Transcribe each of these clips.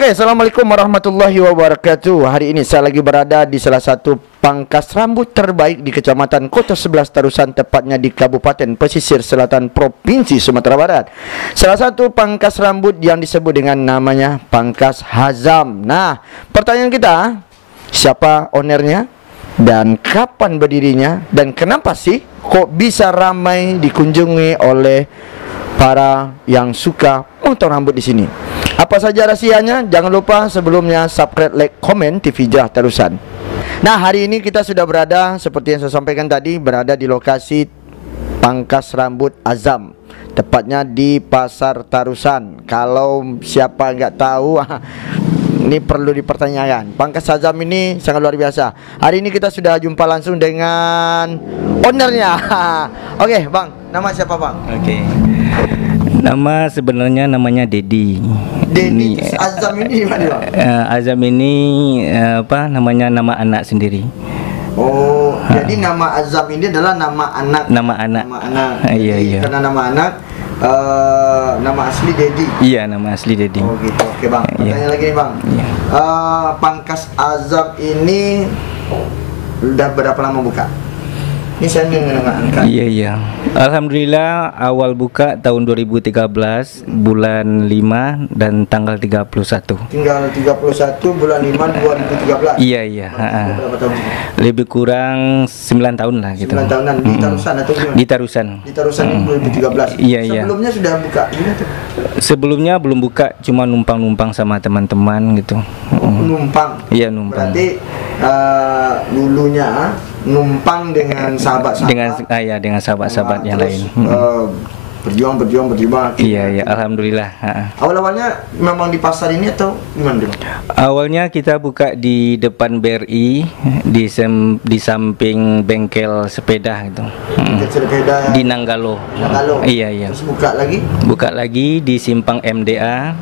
Oke, assalamualaikum warahmatullahi wabarakatuh. Hari ini saya lagi berada di salah satu pangkas rambut terbaik di Kecamatan Kota 11 Tarusan, tepatnya di Kabupaten Pesisir Selatan Provinsi Sumatera Barat. Salah satu pangkas rambut yang disebut dengan namanya Pangkas Hazam. Nah, pertanyaan kita, siapa ownernya dan kapan berdirinya dan kenapa sih kok bisa ramai dikunjungi oleh para yang suka potong rambut di sini? Apa saja rahasianya? Jangan lupa sebelumnya subscribe, like, komen TV Jah Tarusan. Nah, hari ini kita sudah berada, seperti yang saya sampaikan tadi, berada di lokasi Pangkas Rambut Azam, tepatnya di Pasar Tarusan. Kalau siapa nggak tahu, ini perlu dipertanyakan. Pangkas Azam ini sangat luar biasa. Hari ini kita sudah jumpa langsung dengan ownernya. Oke, Bang, nama siapa, Bang? Oke. Nama sebenarnya namanya Dedi. Dedi. Azam ini gimana, Bang? Azam ini apa namanya, nama anak sendiri. Oh, jadi nama Azam ini adalah nama anak. Nama anak. Nama anak. Iya, Jadi, iya. karena nama anak, nama asli Dedi. Iya, nama asli Dedi. Oh gitu. Oke, Bang. Iya. Pertanyaan lagi nih, Bang. Iya. Pangkas Azam ini udah berapa lama buka? Ini saya mengenangkan. Iya, iya. Alhamdulillah awal buka tahun 2013 bulan 5 dan tanggal 31. Tinggal 31 bulan 5 2013. Iya, iya. Berapa tahun? Lebih kurang 9 tahun lah gitu. 9 tahunan di Tarusan atau gimana? Di Tarusan. Di Tarusan ini 2013. Iya, iya. Sebelumnya sudah buka gimana tuh? Sebelumnya belum buka, cuma numpang-numpang sama teman-teman gitu. Numpang. Iya, numpang. Berarti dulunya numpang dengan sahabat-sahabat. Dengan sahabat-sahabat yang lain. Berjuang. Iya, iya, alhamdulillah. Awal-awalnya memang di pasar ini atau gimana, Bang? Awalnya kita buka di depan BRI, di samping bengkel sepeda gitu. Sepeda Di Nanggalo. Iya, iya. Terus buka lagi? Buka lagi di simpang MDA.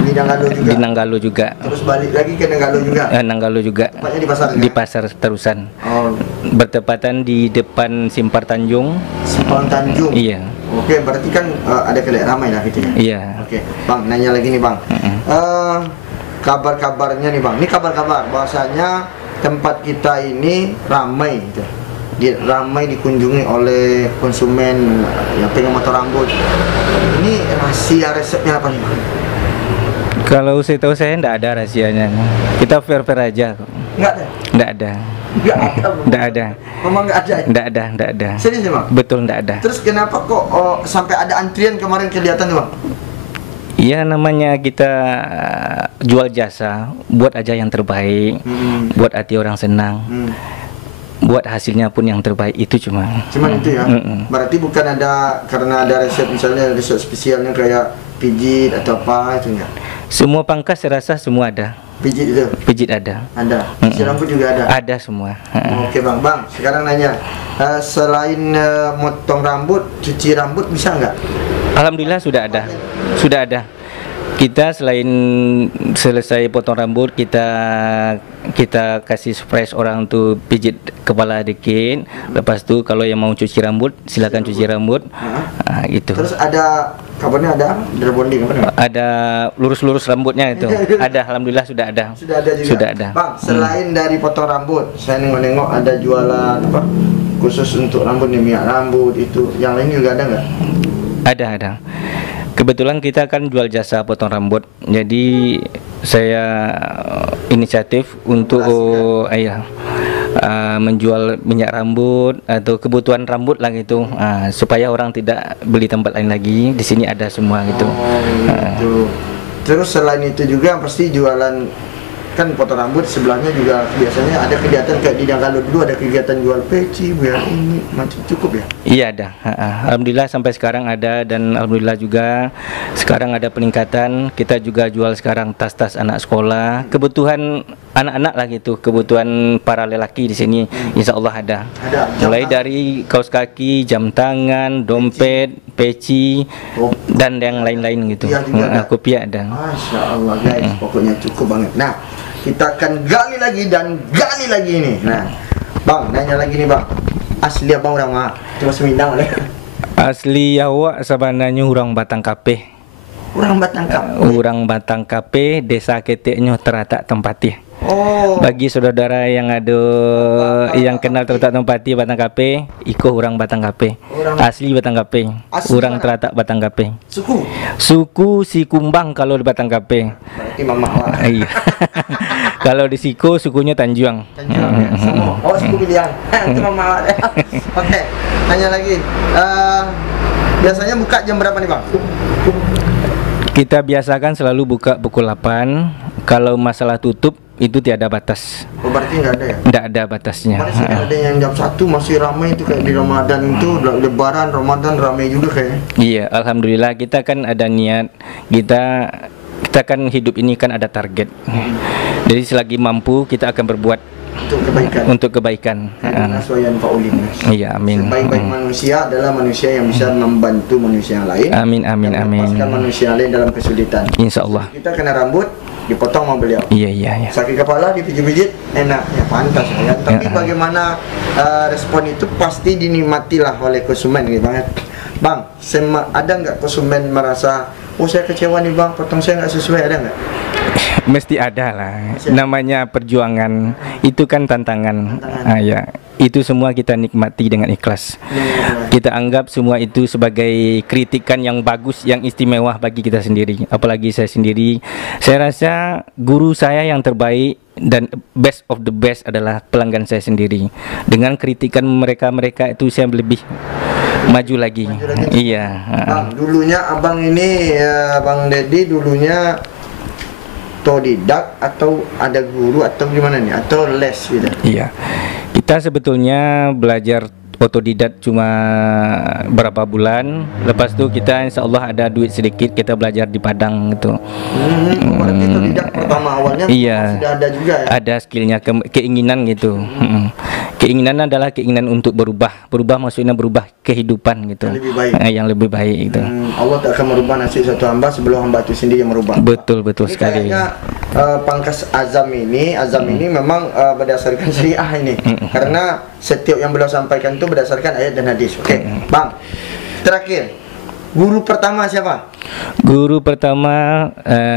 Di Nanggalo juga. Di Nanggalo juga. Terus balik lagi ke Nanggalo juga. Nanggalo juga. Tepatnya di pasar. Di Pasar Tarusan. Oh. Bertepatan di depan Simpar Tanjung. Simpang Tanjung. Iya. Oke, berarti kan ada kelihatan ramai lah gitu ya. Iya. Oke, Bang, nanya lagi nih, Bang. Kabar-kabarnya nih, Bang. Ini kabar-kabar bahwasanya tempat kita ini ramai gitu. Ramai dikunjungi oleh konsumen yang pengen motor rambut. Ini rahasia resepnya apa nih, Bang? Kalau saya tahu, saya enggak ada rahasianya. Kita fair-fair aja kok. Enggak ada? Enggak ada. Enggak ada. Memang enggak ada? Enggak ada. Serius ya, Bang? Betul, enggak ada. Terus kenapa kok sampai ada antrian kemarin kelihatan, Bang? Iya, namanya kita jual jasa, buat aja yang terbaik, buat hati orang senang. Buat hasilnya pun yang terbaik, itu cuman itu ya. Berarti bukan ada karena ada resep, misalnya resep spesialnya kayak pijit atau apa itu enggak? Semua pangkas saya rasa semua ada. Pijit itu? Pijit ada. Ada. Cuci rambut juga ada? Ada semua. Oke, Bang. Bang, sekarang nanya, selain motong rambut, cuci rambut bisa nggak? Alhamdulillah sudah ada. Sudah ada. Kita selain selesai potong rambut, kita kasih surprise orang tu pijit kepala dikit. Lepas tu kalau yang mau cuci rambut, silakan cuci rambut. Gitu. Terus ada kabarnya ada bonding apa? Ada lurus-lurus rambutnya itu. Ada, alhamdulillah sudah ada. Sudah ada juga. Sudah ada. Bang, selain dari potong rambut, saya nengok-nengok ada jualan apa? Khusus untuk rambut nih, minyak rambut itu. Yang lain juga ada nggak? Ada. Kebetulan kita kan jual jasa potong rambut, jadi saya inisiatif untuk menjual minyak rambut atau kebutuhan rambut lah gitu, supaya orang tidak beli tempat lain lagi. Di sini ada semua gitu. Gitu. Terus selain itu juga pasti jualan kan potong rambut, sebelahnya juga biasanya ada kegiatan kayak di kalau dulu ada kegiatan jual peci, biar ini macam cukup ya? Iya ada, alhamdulillah sampai sekarang ada, dan alhamdulillah juga sekarang ada peningkatan. Kita juga jual sekarang tas-tas anak sekolah, kebutuhan anak-anak lah gitu, kebutuhan para lelaki di sini, insya Allah ada. Mulai dari kaos kaki, jam tangan, dompet, peci, dan yang lain-lain gitu. Kopiah ada. Masya Allah guys, pokoknya cukup banget. Nah, kita akan gali lagi dan gali lagi ini. Nah, bang, nanya lagi nih bang, asli abang orang mana? Cuma Semindang oleh. Asli awak sebenarnya orang Batang Kape. Orang Batang Kape. Orang Batang Kape, desa keteknya teratak tempatnya. Oh. Bagi saudara yang ada yang kenal teratak tempati Batang Kape, iko orang Batang Kape. Asli Batang Kape. Orang teratak Batang Kape. Suku si Kumbang kalau di Batang Kape. Berarti mama. Iya. Kalau di Siko sukunya Tanjuang. Ya. Oh, suku pilihan. Itu mama. Oke. Tanya lagi. Biasanya buka jam berapa nih bang? Kita biasakan selalu buka pukul 8. Kalau masalah tutup itu tiada batas. Oh, berarti nggak ada ya? Nggak ada batasnya. Ada yang jam 1 masih ramai itu kayak di Ramadan itu, Lebaran Ramadan ramai juga kayak. Iya, alhamdulillah kita kan ada niat, kita kan hidup ini kan ada target. Jadi selagi mampu kita akan berbuat untuk kebaikan. Iya, amin. Sebaik-baik manusia adalah manusia yang bisa membantu manusia yang lain. Amin. Melepaskan manusia lain dalam kesulitan. Insya Allah. Kita kena rambut dipotong sama beliau. Iya. Sakit kepala dipijit-pijit enak, ya pantas ya. Tapi bagaimana respon itu pasti dinikmatilah oleh konsumen gitu banget. Bang, ada nggak konsumen merasa, oh saya kecewa nih bang, potong saya nggak sesuai, ada nggak? Mesti ada lah. Namanya perjuangan itu kan tantangan. Ya, itu semua kita nikmati dengan ikhlas. Kita anggap semua itu sebagai kritikan yang bagus, yang istimewa bagi kita sendiri. Apalagi saya sendiri, saya rasa guru saya yang terbaik dan best of the best adalah pelanggan saya sendiri. Dengan kritikan mereka itu saya lebih maju lagi. Iya. Bang, dulunya abang ini, Bang Dedi dulunya otodidak atau ada guru atau gimana nih, atau les gitu? Iya, kita sebetulnya belajar otodidak cuma berapa bulan. Lepas itu kita insya Allah ada duit sedikit, kita belajar di Padang gitu. Berarti otodidak pertama awalnya iya, sudah ada juga ya? Ada skillnya, keinginan gitu. Keinginan adalah keinginan untuk berubah maksudnya berubah kehidupan gitu, yang lebih baik gitu. Allah tak akan merubah nasib satu hamba sebelum hamba itu sendiri yang merubah. Betul ini sekali. Kayaknya pangkas azam ini memang berdasarkan syariah ini, karena setiap yang beliau sampaikan itu berdasarkan ayat dan hadis. Oke, Bang, terakhir, guru pertama siapa? Guru pertama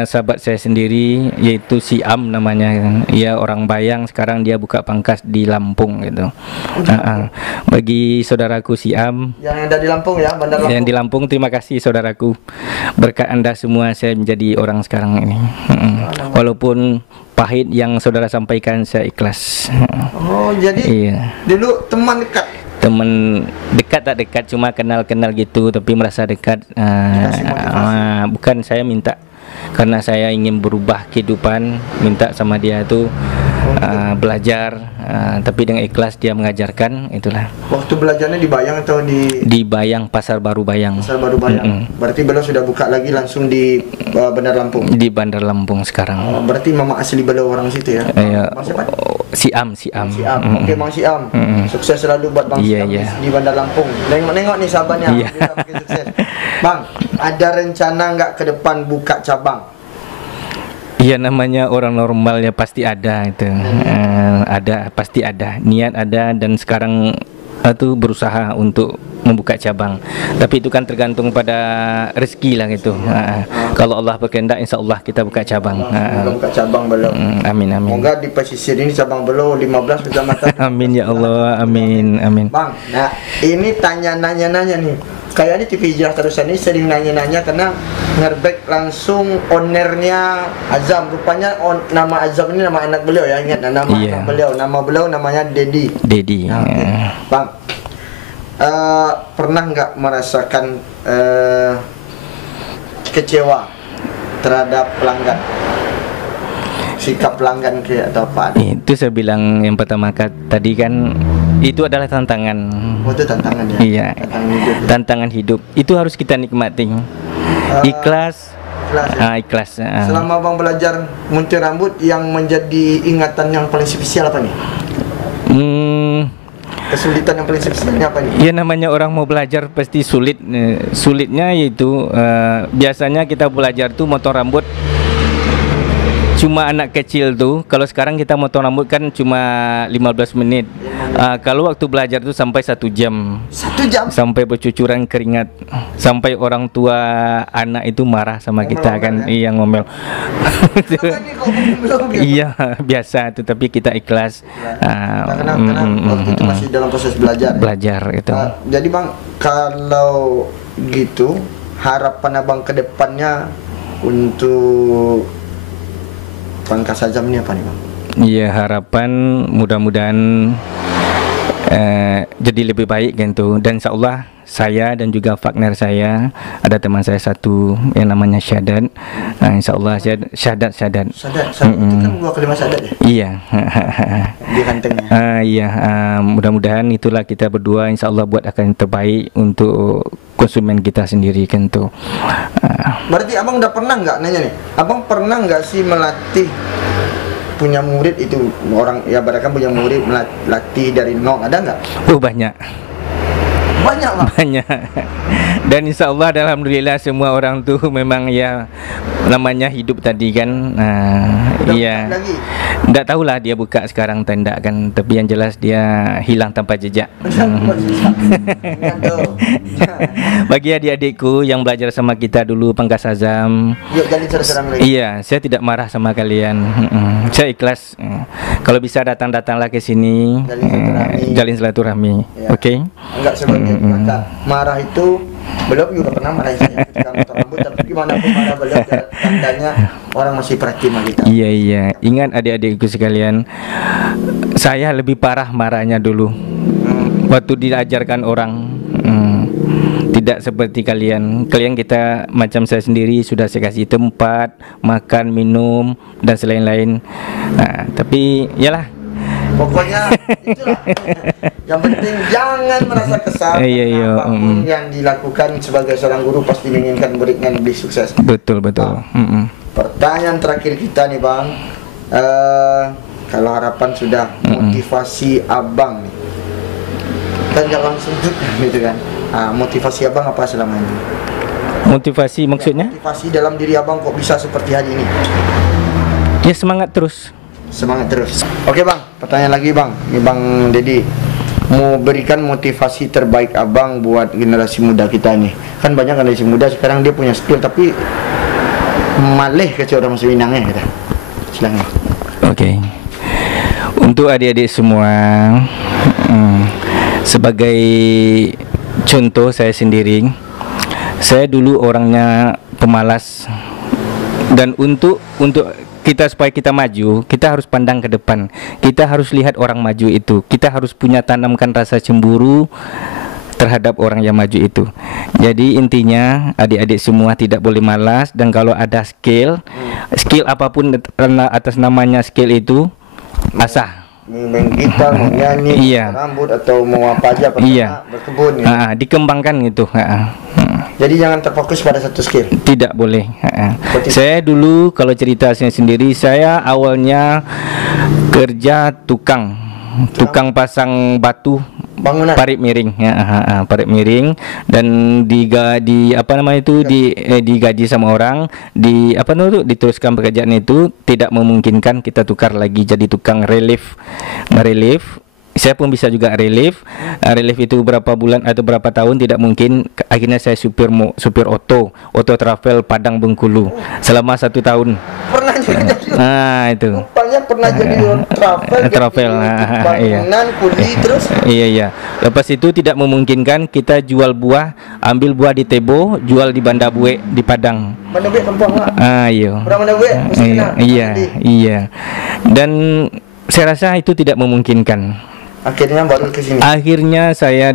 sahabat saya sendiri, yaitu si Am namanya. Ia orang Bayang, sekarang dia buka pangkas di Lampung gitu. Bagi saudaraku si Am yang ada di Lampung ya, Bandar Lampung. Yang di Lampung, terima kasih saudaraku. Berkat Anda semua saya menjadi orang sekarang ini. Walaupun pahit yang saudara sampaikan, saya ikhlas. Oh, jadi iya, dulu teman dekat. Teman dekat tak dekat, cuma kenal-kenal gitu, tapi merasa dekat. Bukan saya minta, karena saya ingin berubah kehidupan, minta sama dia tuh belajar, tapi dengan ikhlas dia mengajarkan, itulah. Waktu belajarnya di Bayang atau di Bayang, Pasar Baru Bayang. Pasar Baru Bayang. Berarti beliau sudah buka lagi langsung di Bandar Lampung. Di Bandar Lampung sekarang. Berarti mama asli beliau orang situ ya. Bang Siam. Oke, Bang Siam. Sukses selalu buat Bang Siam di Bandar Lampung. Nengok nih sahabatnya, bisa makin sukses. Bang, ada rencana nggak ke depan buka cabang? Iya, namanya orang normalnya pasti ada itu. Pasti ada. Niat ada, dan sekarang itu berusaha untuk membuka cabang. Tapi itu kan tergantung pada rezeki lah gitu. Kalau Allah berkehendak, insya Allah kita buka cabang. Buka cabang belum. Amin. Semoga di pesisir ini cabang belum 15 kecamatan. Amin ya Allah, amin. Bang, nah ini nanya nih. Kayaknya TV Hijrah Terusan ini sering nanya-nanya karena ngerbek langsung ownernya Azam. Rupanya nama Azam ini nama anak beliau ya, ingat nama anak beliau. Nama beliau namanya Dedi. Nah, okay. Bang, pernah nggak merasakan kecewa terhadap pelanggan? Sikap pelanggan kayak atau apa? Itu saya bilang yang pertama tadi kan, itu adalah tantangan. Itu tantangan ya? Iya, tantangan hidup. Itu harus kita nikmati. Ikhlas. Ikhlas. Selama Bang belajar muntir rambut, yang menjadi ingatan yang paling spesial apa nih? Kesulitan yang paling spesialnya apa nih? Ya, namanya orang mau belajar pasti sulit. Sulitnya yaitu biasanya kita belajar tuh motong rambut cuma anak kecil tuh. Kalau sekarang kita motong rambut kan cuma 15 menit. Kalau waktu belajar tuh sampai 1 jam. 1 jam? Sampai bercucuran keringat. Sampai orang tua anak itu marah sama kita kan. Iya, ngomel. Iya, biasa itu, tapi kita ikhlas. Karena waktu itu masih dalam proses belajar. Belajar itu. Jadi Bang, kalau gitu harapan Abang ke depannya untuk Pangkas Azam ini apa nih Bang? Iya, harapan mudah-mudahan jadi lebih baik gitu. Dan insya Allah saya dan juga partner saya, ada teman saya satu yang namanya Syadat. Insya Allah Syadat itu kan 2 kalimat Syadat ya? Iya. Di kantengnya. Iya, mudah-mudahan itulah kita berdua insya Allah buat akan yang terbaik untuk konsumen kita sendiri kan tuh. Berarti Abang udah pernah nggak nanya nih? Abang pernah nggak sih melatih punya murid itu, orang ya barakan punya murid melatih dari nol, ada nggak? Banyak Bang. Banyak. Dan insya Allah alhamdulillah semua orang tuh memang ya namanya hidup tadi kan. Iya. Nggak tahulah dia buka sekarang tenda kan, tapi yang jelas dia hilang tanpa jejak. Bagi adik-adikku yang belajar sama kita dulu Pangkas Azam, iya, saya tidak marah sama kalian. Saya ikhlas. Kalau bisa datang-datanglah ke sini, jalin silaturahmi. Ya. Oke? Enggak sebenarnya marah itu beliau juga pernah marah saya ketika motong rambut, tapi gimana pun marah beliau, tandanya orang masih perhatian sama kita. Iya. Ingat adik-adikku sekalian, saya lebih parah marahnya dulu. Waktu diajarkan orang. Tidak seperti kalian. Kalian kita macam saya sendiri sudah saya kasih tempat, makan, minum dan selain-lain. Tapi yalah. Pokoknya itulah. Yang penting jangan merasa kesal. Apapun yang dilakukan sebagai seorang guru pasti menginginkan muridnya lebih sukses. Betul. Pertanyaan terakhir kita nih Bang, kalau harapan sudah motivasi Abang nih, kan gak langsung gitu kan. Motivasi Abang apa selama ini? Motivasi maksudnya? Motivasi dalam diri Abang kok bisa seperti hari ini? Ya, semangat terus. Oke Bang, pertanyaan lagi Bang. Ini Bang Dedi mau berikan motivasi terbaik Abang buat generasi muda kita nih. Kan banyak generasi muda sekarang dia punya skill tapi malih ke orang masuk Minangnya gitu. Silakan. Oke. Untuk adik-adik semua, sebagai contoh saya sendiri, saya dulu orangnya pemalas, dan untuk kita supaya kita maju, kita harus pandang ke depan. Kita harus lihat orang maju itu. Kita harus punya tanamkan rasa cemburu terhadap orang yang maju itu. Jadi intinya adik-adik semua tidak boleh malas, dan kalau ada skill apapun atas namanya skill itu, Asah. main gitar, mau nyanyi, Iya. rambut atau mau apa aja, Iya. berkebun ya. Dikembangkan gitu. Jadi jangan terfokus pada satu skill. Tidak boleh. Saya dulu kalau cerita saya sendiri, saya awalnya kerja tukang pasang batu Bangunan. parit miring, parit miring, dan digaji sama orang, diteruskan pekerjaan itu tidak memungkinkan kita tukar lagi jadi tukang relief. Saya pun bisa juga relief itu berapa bulan atau berapa tahun tidak mungkin. Akhirnya saya supir auto travel Padang Bengkulu selama 1 tahun. Pernah jadi. Itu. Rupanya pernah jadi travel. Bangunan, kuli terus. Iya. Lepas itu tidak memungkinkan kita jual buah, ambil buah di Tebo, jual di Banda Bue di Padang. Banda Bue kampung lah. Iya. Banda Bue mesti kenal. Iya. Dan saya rasa itu tidak memungkinkan. Akhirnya baru ke sini. Akhirnya saya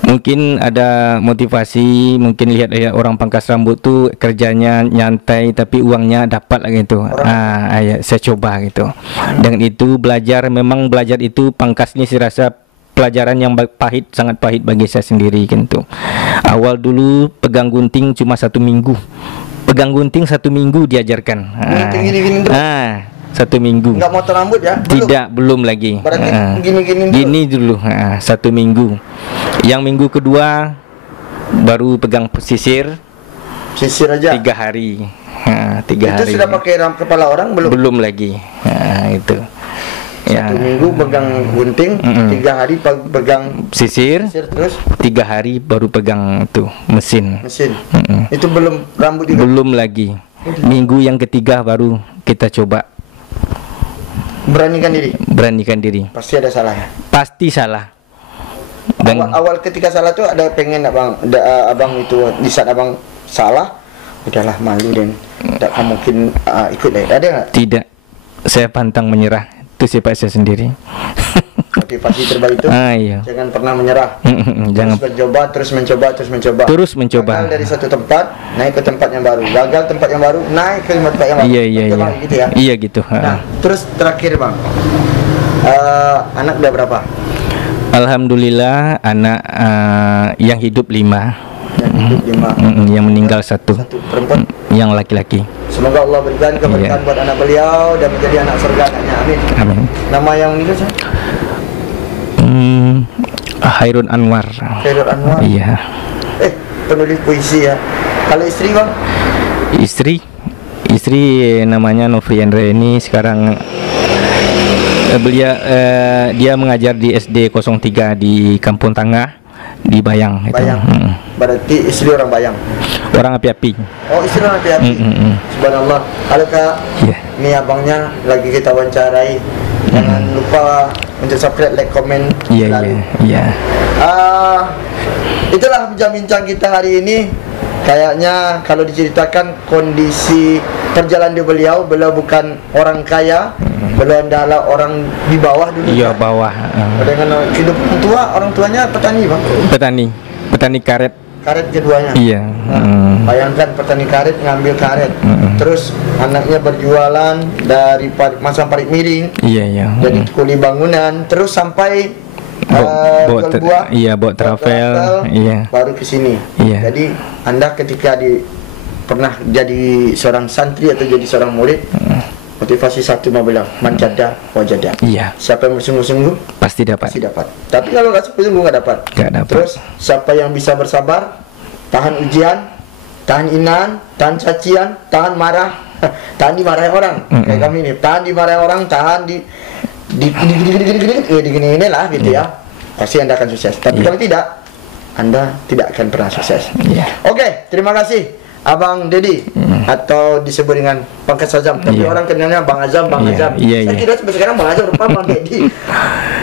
mungkin ada motivasi, mungkin lihat orang pangkas rambut tuh kerjanya nyantai tapi uangnya dapat gitu. Saya coba gitu. Dengan itu memang belajar itu pangkasnya saya rasa pelajaran yang sangat pahit bagi saya sendiri gitu. Awal dulu pegang gunting cuma 1 minggu. Pegang gunting 1 minggu diajarkan. Gini-gini 1 minggu. Enggak motong rambut ya? Belum lagi. Berarti gini dulu 1 minggu. Yang minggu kedua baru pegang sisir aja 3 hari. 3 hari. Itu sudah pakai kepala orang belum? Belum lagi. Itu. 1 minggu pegang gunting, 3 hari pegang sisir terus 3 hari baru pegang tuh mesin. Itu belum rambut juga? Belum lagi. Minggu yang ketiga baru kita coba. Beranikan diri. Pasti ada salahnya. Pasti salah. Dan awal ketika salah tuh ada pengen abang itu di saat abang salah, udahlah malu dan tidak mungkin ikut deh. Ada nggak? Tidak. Saya pantang menyerah. Itu sifat saya sendiri. Motivasi terbaik itu jangan pernah menyerah. Jangan terus mencoba. Gagal dari satu tempat naik ke tempat yang baru, gagal tempat yang baru naik ke tempat yang baru. Iya. Gitu ya. Iya gitu. Nah, terus terakhir bang, anak udah berapa? Alhamdulillah anak yang hidup 5. Yang meninggal 1 perempuan, yang laki-laki. Semoga Allah berikan keberkahan buat anak beliau dan menjadi anak surga anaknya. Amin. Nama yang meninggal siapa? Hairun Anwar. Iya. Penulis puisi ya. Kalau istri bang? Istri namanya Novriandra ini sekarang dia mengajar di SD 03 di Kampung Tangah di Bayang. Berarti istri orang Bayang. Orang Api-Api. Oh, istri orang Api-Api. Subhanallah. Halo Kak. Ini abangnya lagi kita wawancarai. Jangan lupa untuk subscribe, like, komen. Iya. Itulah bincang-bincang kita hari ini. Kayaknya kalau diceritakan kondisi perjalanan beliau bukan orang kaya, beliau adalah orang di bawah dulu. Iya, bawah. Dengan kehidupan orang tuanya petani bang. Petani karet. Karet keduanya. Iya. Bayangkan petani karet ngambil karet, terus anaknya berjualan dari masang parit miring. Iya. Jadi kuli bangunan, terus sampai jual buah. Bawa travel. Iya. Baru ke sini. Iya. Jadi Anda ketika pernah jadi seorang santri atau jadi seorang murid, motivasi satu mau bilang manjada wajada. Iya. Siapa yang bersungguh-sungguh pasti dapat. Tapi kalau nggak sungguh nggak dapat. Terus siapa yang bisa bersabar, tahan ujian, tahan inaan, tahan cacian, tahan marah, tahan dimarahi orang. Kayak kami ini, tahan dimarahi orang, tahan di gini lah gitu ya. Pasti Anda akan sukses. Tapi kalau tidak, Anda tidak akan pernah sukses. Oke, terima kasih Abang Dedi, atau disebut dengan Pangkas Azam, tapi orang kenalnya Bang Azam. Saya kira sekarang Bang Azam rupa Bang Dedi.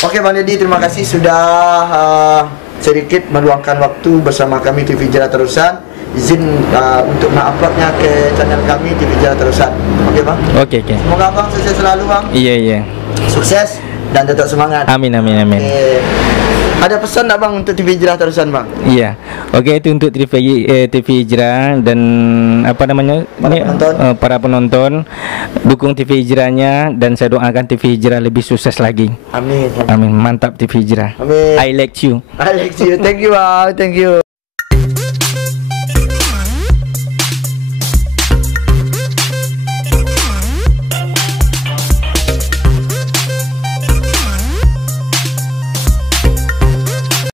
Oke Bang Dedi, terima kasih sudah sedikit meluangkan waktu bersama kami TV Jara Terusan. Izin untuk uploadnya ke channel kami TV Jara Terusan. Oke Bang? Oke. Semoga Bang sukses selalu Bang. Iya. Sukses dan tetap semangat. Amin. Oke. Ada pesan tak bang untuk TV Hijrah terusan bang? Iya. Oke, itu untuk TV Hijrah dan apa namanya? Para penonton dukung TV Hijrahnya dan saya doakan TV Hijrah lebih sukses lagi. Amin. Amin. Mantap TV Hijrah. Amin. I like you. I like you. Thank you bang. Thank you.